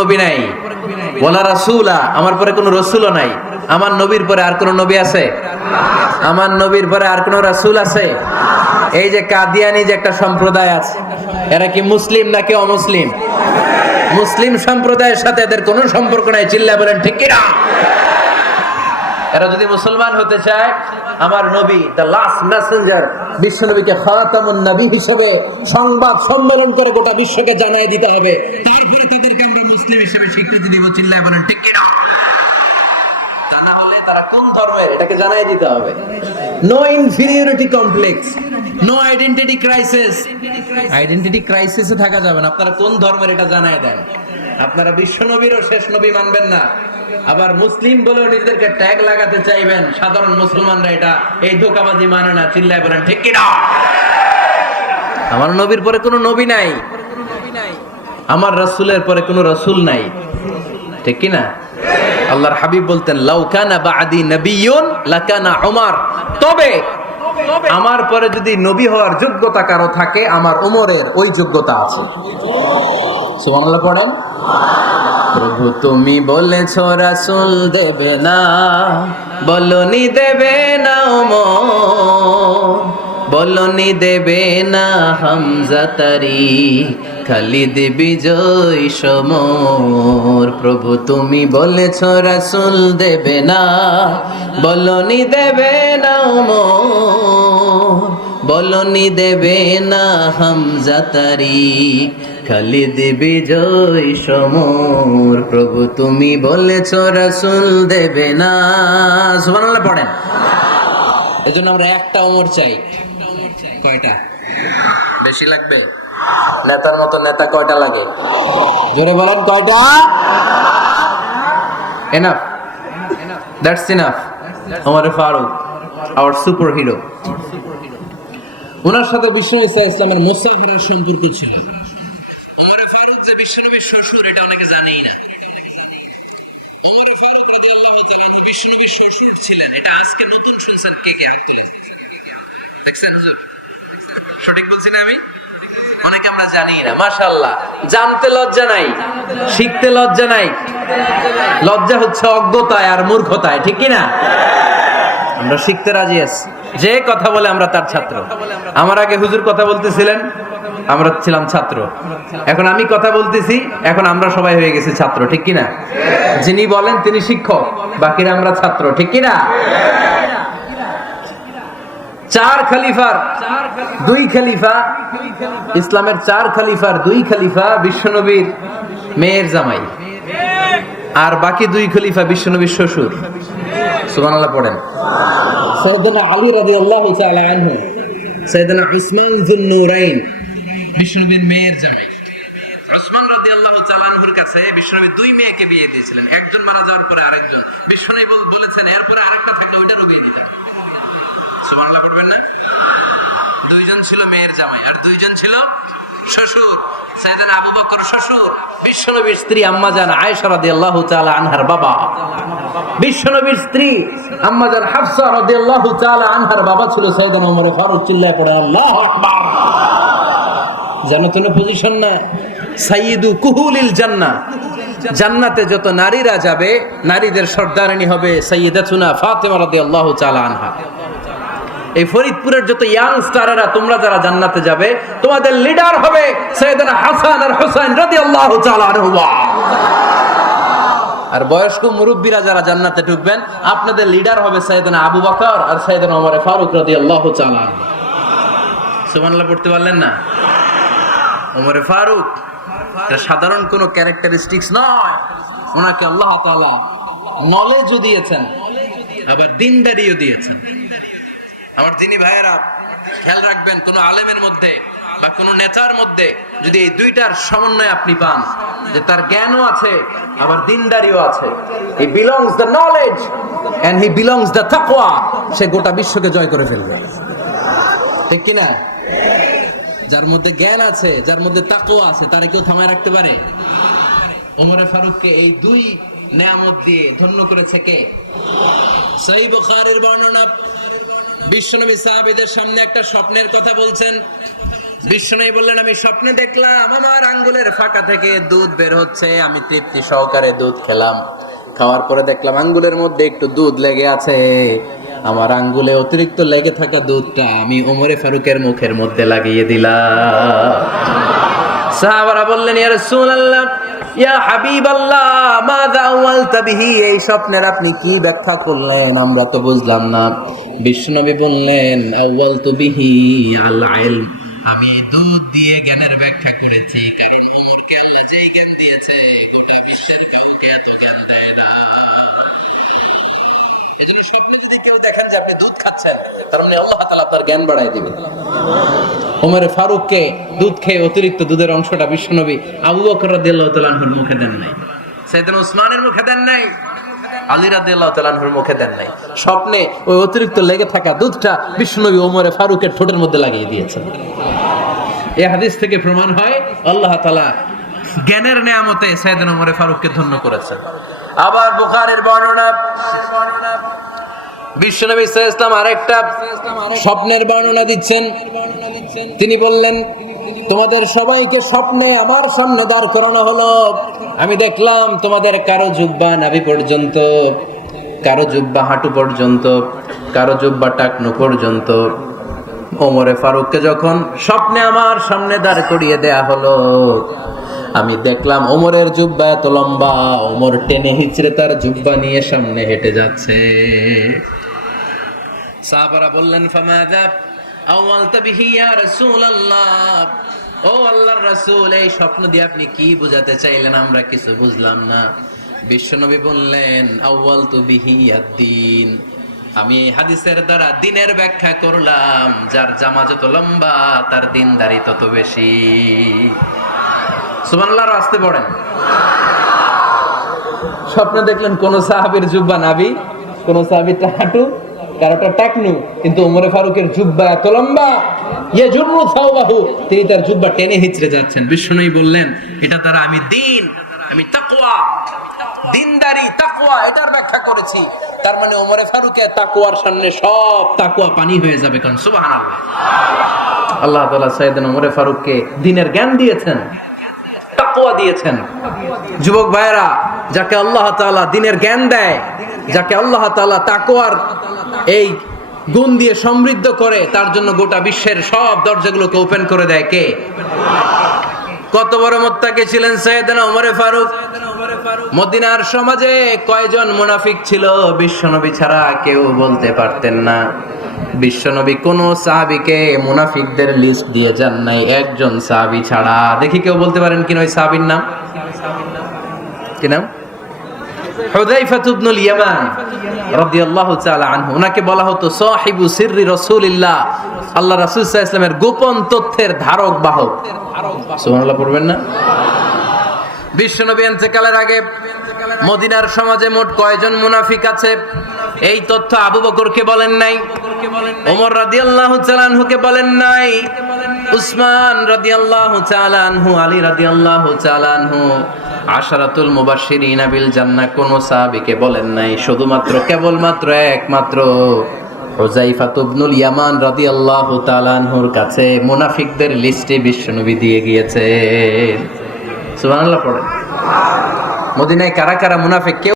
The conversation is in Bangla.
নবী নাই। রাসূলা, আমার পরে রসুলও নাই। আমার নবীর পরে আর নবী আছে? আমার নবীর পরে আর রাসূল আছে? এই যে কাদিয়ানি যে একটা সম্প্রদায় আছে, এরা কি মুসলিম নাকি অমুসলিম? মুসলিম সম্প্রদায়ের সাথে এদের কোনো সম্পর্ক নাই, চিল্লা বলেন, ঠিক এরা যদি মুসলমান হতে চায়, আমার নবী দ্য লাস্ট মেসেঞ্জার বিশ্ব নবীকে খাতামুন নবী হিসেবে সংবাদ সম্মেলন করে গোটা বিশ্বকে জানাই দিতে হবে। তারপরে হিসেবে স্বীকৃতি দিব, চিল্লায় বলেন, ঠিক কিনা? না তারা কোন ধর্মের? এটাকে জানাই দিতে হবে। No inferiority complex no identity crisis identity ক্রাইসিসে থাকা যাবে না। আপনারা কোন ধর্মের এটা জানাই দেন? আপনারা বিশ্ব নবীরও শেষ নবী মানবেন না। আবার মুসলিম বলেও নিজেদেরকে ট্যাগ লাগাতে চাইবেন। সাধারণ মুসলমানরা এটা, এই ধোকাবাজি মানে না। চিল্লায় বলেন, ঠিক কিনা? আমার নবীর পরে কোনো নবী নাই। আমার রাসূলের পরে কোনো রাসূল নাই। ঠিক কিনা আল্লাহর হাবিব বলতেন লাউকানা বাদি নবিয়ুন লাকানা উমার। তবে আমার পরে যদি নবী হওয়ার যোগ্যতা কারও থাকে, আমার উমরের ওই যোগ্যতা আছে। প্রভু তুমি বলেছ, রাসূল দেবে না। বলনি, দেবে না ওমর বলনি দেবে না হামজা তারি খালিদ বিজয় সমর। প্রভু তুমি বলেছ, রাসূল দেবে না। বলনি দেবে না বলনি দেবে না হামজা তারি খালিদ বিজয় সমর। প্রভু তুমি বলেছ, রাসূল দেবে না। সুবহানাল্লাহ পড়েন। এজন্য আমরা একটা ওমর চাই। কয়টা? বেশি লাগবে? নেতার মতো নেতা কয়টা লাগে? জোরে বলেন কয়টা? Enough that's enough Omar Faruk our super hero ওনার সাথে বিষ্ণু ইসা ইসলামের মুসাফিরের সম্পর্ক ছিল। ওমর ফারুক যে বিষ্ণুনবীর শ্বশুর এটা অনেকে জানেই না। ওমর ফারুক রাদিয়াল্লাহু তাআলা বিষ্ণুনবীর শ্বশুর ছিলেন এটা আজকে নতুন শুনছেন কে কে দেখছেন হুজুর? সঠিক বলছি না আমি? অনেকে আমরা জানি না, মাশাআল্লাহ। জানতে লজ্জা নাই, শিখতে লজ্জা নাই। লজ্জা হচ্ছে অজ্ঞতায় আর মূর্খতায়, ঠিক কি না আমরা শিখতে রাজি আছি। যে কথা বলে আমরা তার ছাত্র। আমার আগে হুজুর কথা বলতেছিলেন, আমরা ছিলাম ছাত্র। এখন আমি কথা বলতেছি, এখন আমরা সবাই হয়ে গেছি ছাত্র, ঠিক কি না যিনি বলেন তিনি শিক্ষক, বাকিরা আমরা ছাত্র, ঠিক কি না চার খলিফার। দুই খলিফা। ইসলামের চার খলিফার দুই খলিফা বিশ্বনবীর মেয়ের জামাই। আর বাকি দুই খলিফা বিশ্বনবীর শ্বশুর। সুবহানাল্লাহ পড়েন। সৈয়দনা আলী রাদিয়াল্লাহু তাআলা আনহু। সৈয়দনা উসমান বিশ্বনবীর মেয়ের জামাই। উসমান রাদিয়াল্লাহু তাআলা আনহুর কাছে বিশ্বনবী দুই মেয়েকে বিয়ে দিয়েছিলেন। একজন মারা যাওয়ার পরে আরেকজন। বিশ্বনবী বলেছেন এরপরে আরেকটা থাকলে ওইটারও বিয়ে দিতেন সুবহানাল্লাহ পড়বেন না দুইজন ছিল মেয়ের জামাই, আর দুইজন ছিল শ্বশুর সাইয়েদনা আবু বকর শ্বশুর। বিশ্বনবীর স্ত্রী আম্মা জান আয়েশা রাদিয়াল্লাহু তাআলা আনহার বাবা। বিশ্বনবীর স্ত্রী আম্মা জান হাফসা রাদিয়াল্লাহু তাআলা আনহার বাবা ছিল সাইয়েদনা ওমর ফারুক, চিল্লায় পড়ে, আল্লাহু আকবার। পজিশন না সাইয়্যিদু কুহুলিল জান্নাহ। জান্নাতে যত নারীরা যাবে, নারীদের সর্দারিনী হবে সাইয়্যিদাতুনা ফাতেমা রাদিয়াল্লাহু তাআলা আনহা। এই ফরিদপুরের যত ইয়াং স্টারেরা তোমরা যারা জান্নাতে যাবে, তোমাদের লিডার হবে সৈয়দনা হাসান আর হুসাইন রাদিয়াল্লাহু তাআলা আনহুমা। আর বয়স্ক মুরব্বীরা যারা জান্নাতে ঢুকবেন, আপনাদের লিডার হবে সৈয়দনা আবু বকর আর সৈয়দনা ওমর ফারুক রাদিয়াল্লাহু তাআলা সুবহানাল্লাহ, পড়তে পারলেন না? ওমরে ফারুক, এটা সাধারণ কোনো ক্যারেক্টারিস্টিক্স নয়। ওনাকে আল্লাহ তাআলা নলেজও দিয়েছেন, আবার দিনদারিও দিয়েছেন। আমার তিনি ভাইয়েরা, খেয়াল রাখবেন, কোন আলেমের মধ্যে বা কোন নেতার মধ্যে যদি এই দুইটার সমন্বয় আপনি পান, যে তার জ্ঞানও আছে, আবার দিনদারিও আছে। He belongs the knowledge and he belongs the তাকওয়া সে গোটা বিশ্বকে জয় করে ফেলবে। ঠিক কি না যার মধ্যে জ্ঞান আছে, যার মধ্যে তাকওয়া আছে, তারা কেউ থামায় রাখতে পারে? ওমরে ফারুককে এই দুই নেয়ামত দিয়ে ধন্য করেছে কে? সহি বুখারীর বর্ণনা বিশ্বনবী সাহাবীদের সামনে একটা স্বপ্নের কথা বলছেন। বিষ্ণু বললেন, আমি স্বপ্নে দেখলাম, আমার আঙ্গুলের ফাঁকা থেকে দুধ বের হচ্ছে। আমি তৃপ্তি সহকারে দুধ খেলাম। খাওয়ার পরে দেখলাম আঙ্গুলের মধ্যে একটু দুধ লেগে আছে। আমার আঙ্গুলে অতিরিক্ত লেগে থাকা দুধটা আমি ওমরে ফারুকের মুখের মধ্যে লাগিয়ে দিলাম। সাহাবারা বললেন, ইয়া রাসূলুল্লাহ বিহি কি আমরা তো বুঝলাম না। বিষ্ণুনবী বললেন আওয়ালতু বিহি আল ইলম আমি দুধ দিয়ে জ্ঞানের ব্যাখ্যা করেছি, কারণ ওমরকে আল্লাহ যেই জ্ঞান দিয়েছে, গোটা বিশ্বের কাউকে এত জ্ঞান দেয় না। এজন্য স্বপ্নে যদি কেউ দেখেন যে আপনি দুধ খাচ্ছেন, তার মানে আল্লাহ তাআলা জ্ঞান বাড়ায় দিবেন। ওমর ফারুককে দুধ খেয়ে অতিরিক্ত দুধের অংশটা আবু বকর রাদিয়াল্লাহু তাআলার মুখে দেন নাই। সাইয়েদনা মুখে দেন নাই, আলী রাদিয়াল্লাহু তাআলার মুখে দেন নাই। স্বপ্নে ওই অতিরিক্ত লেগে থাকা দুধটা বিশ্বনবী ওমরে ফারুকের ঠোঁটের মধ্যে লাগিয়ে দিয়েছেন। এই হাদিস থেকে প্রমাণ হয়, আল্লাহ তাআলা জ্ঞানের নেয়ামতে সাইয়েদনা ওমরে ফারুককে ধন্য করেছেন। আবার বুখারের বর্ণনা। বিশ্বনবী ওয়াসাল্লাম আরেকটা স্বপ্নের বর্ণনা দিচ্ছেন। তিনি বললেন, তোমাদের সবাইকে স্বপ্নে আমার সামনে দাঁড় করানো হলো। আমি দেখলাম তোমাদের কারও জুব্বা নাভি পর্যন্ত, কারও জুব্বা হাঁটু পর্যন্ত, কারও জুব্বা টাকনু পর্যন্ত। ওমরে ফারুককে যখন স্বপ্নে আমার সামনে দাঁড় করিয়ে দেয়া হলো আমি দেখলাম ওমরের জুব্বা এত লম্বা, ওমর টেনে হিচড়ে তার জুব্বা নিয়ে সামনে হেঁটে যাচ্ছে। সাহাবারা বললেন ফামাদা আওয়ালতা বিহি ইয়া রাসূলুল্লাহ? ও আল্লাহর রাসূল, এই স্বপ্ন দিয়ে আপনি কি বোঝাতে চাইলেন? আমরা কিছু বুঝলাম না। বিশ্বনবী বললেন আউয়ালতু বিহি আদ-দ্বীন আমি এই হাদিসের দ্বারা দিনের ব্যাখ্যা করলাম, যার জামা যত লম্বা, তার দিনদারি তত বেশি। সুবহানাল্লাহর আসতে পড়েন। স্বপ্নে দেখলেন কোন সাহাবীর জুব্বা নাবি কোন সাহাবীর হাঁটু কারোটা টাকনু কিন্তু ওমরে ফারুকের জুব্বা এত লম্বা। ইয়ে তিনি তার জুব্বা টেনে হিচড়ে যাচ্ছেন। বিষ্ণুই বললেন এটা দ্বারা আমি দিন আমি তাকওয়া। দিনদারি তাকওয়া এটার ব্যাখ্যা করেছি। তার মানে ওমরে ফারুকের তাকওয়ার সামনে সব তাকওয়া পানি হয়ে যাবে কারণ সুবহানাল্লাহ। আল্লাহ তাআলা সাইয়েদনা ওমরে ফারুককে দিনের জ্ঞান দিয়েছেন। দিয়েছেন। যুবক ভাইয়েরা, যাকে আল্লাহ তাআলা দিনের জ্ঞান দেয়, যাকে আল্লাহ তাআলা তাকওয়ার এই গুণ দিয়ে সমৃদ্ধ করে, তার জন্য গোটা বিশ্বের সব দরজাগুলোকে ওপেন করে দেয় কে? কত বড় মোত্তাকে ছিলেন সৈয়দনা ওমরে ফারুক। মদিনার সমাজে কয়জন মুনাফিক ছিল বিশ্বনবী ছাড়া কেউ বলতে পারতেন না। বিশ্বনবী কোন সাহাবিকে মুনাফিকদের লিস্ট দিয়ে যান নাই, একজন সাহাবি ছাড়া। দেখি কেউ বলতে পারেন কিনা ওই সাহাবির নাম? কি নাম? বলা সিররি আল্লাহ গোপন তথ্যের ধারক, বাহক। আগে মদিনার সমাজে মোট কয়জন মুনাফিক আছে? এই তথ্য আবু বকরকে বলেন নাই। ওমর রাদিয়াল্লাহু তাআলা আনহুকে বলেন নাই। উসমান রাদিয়াল্লাহু তাআলা আনহু আলী রাদিয়াল্লাহু তাআলা আনহু আশারাতুল মুবাশশিরিনা বিল জান্নাহ কোন সাহাবীকে বলেন নাই। শুধুমাত্র কেবলমাত্র একমাত্র হুযাইফা ইবনুল ইয়ামান রাদিয়াল্লাহু তাআলা আনহুর কাছে মুনাফিকদের লিস্টে বিশ্বনবী দিয়ে সুবহানাল্লাহ পড়েন। মদিনায় কারা কারা মুনাফিক কেউ